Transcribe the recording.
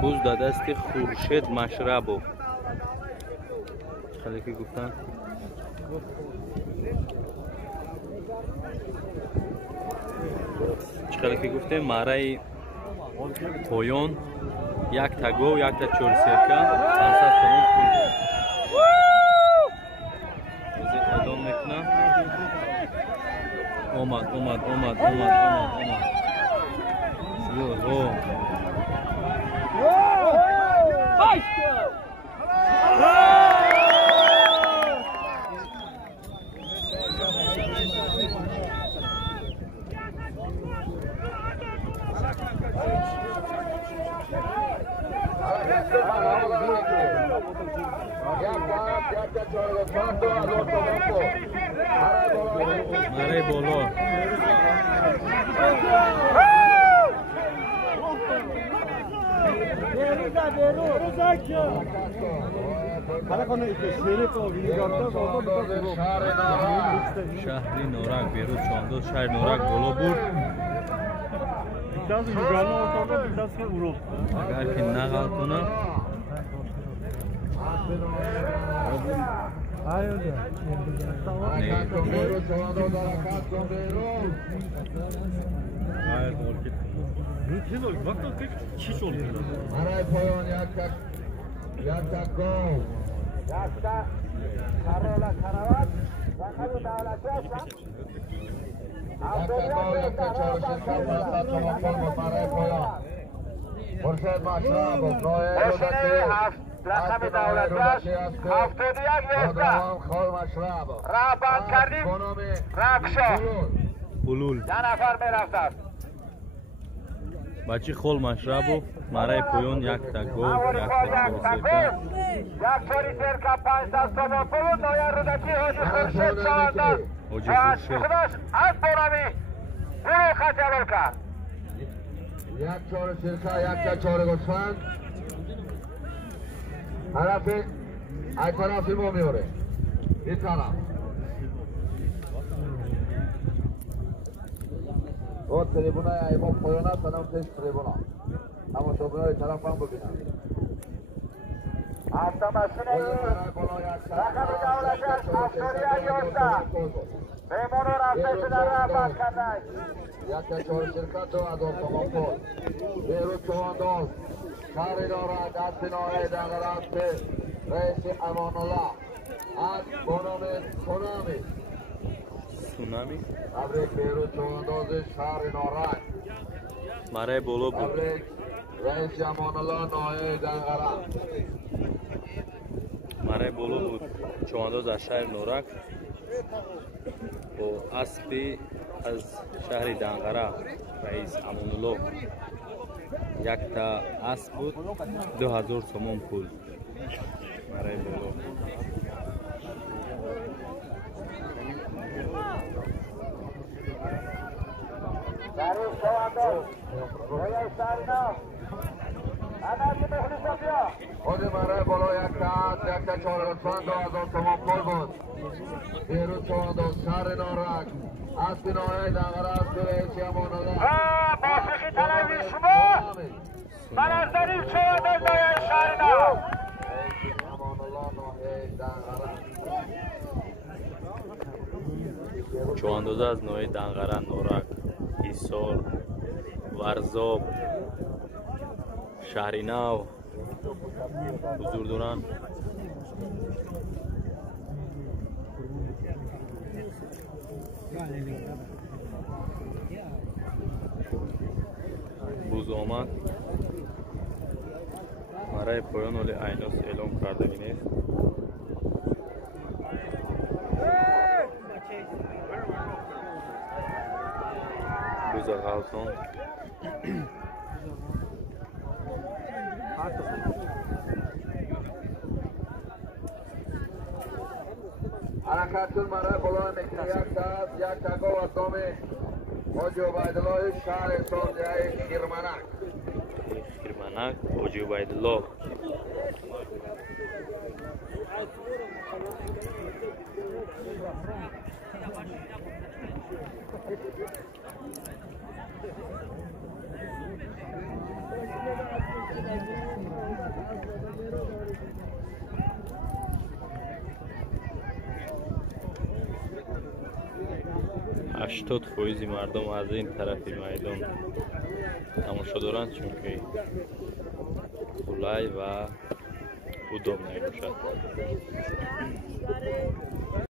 بوز در دست خورشید مشربو خیلی که گفتن چقدر که گفته مارای پایان یک تا گو یک تا چور سرکه 500 تومان پول ادام میکنه اومد ماره بالا شهری نورک بیروز چاندوز شهر نورک بالا بود اگر که نقل کنم برای پایان یک تک گل یک تک چهار شرکت برای تومان بود برای پایان خورشید مشرب رقم دولتش 71 راه بند کردیم رقشا بلول یه نفر میرفت است بچه خول مشربو ماره پایان یک تا گل یک تا چور یک چوری سرکه 500 تومان پول نویر رودکی حاجی خورشید شوانداز خودش از بونامی برو خط اول کرد یک چهار شرکه یک تا چهار گوسفند ای طرفی ما میاره این طرف او تریبونه ای ما پایان است هم تیش تریبونه اما دوباره ای طرف هم ببینم автомашина رقم دولتش 71 میمونو رفته شده راه بند کرده یک تا چهار شرکت 2000 تومان پول بیروز چوانداز شهر دارد دست نایه دنگرست رئیس امان الله از بانام سونامی تبریک بیروز چوانداز شهر نارنج ماره بالا بود تبریک رئیس امان الله نایه دنگرست ماره بالا بود چوانداز از شهر نورک با اسبی از شهر دنگره رئیس امانالله یک تا اسب بود 2000 تومان پول ماره بالا دریش چوانداز روی سرینا همه که مخلصا بیا خود ماره بالا یک تا 4 2000 تومان پول بود بیروز چوانداز شهر نارنج اسب نایه دنگرست رئیس امان الله موسیقی طلبی شما من از دلیل چوانداز نایه شهرنا چواندازه از نوع دنگره نورک ایسار ورزاب شهری نو حضور دارن بوز آمد برای پایان ولی ایناس اعلام کردگی نیست بوز غلطان حرکتون برای بلای مکریت است یک تگاه و دام حاجی عبیدالله شهر سازیه خیرمنک حاجی عبیدالله 80% مردم از این طرف میدان تماشا دارند چونکه خلای و удобно میباشد.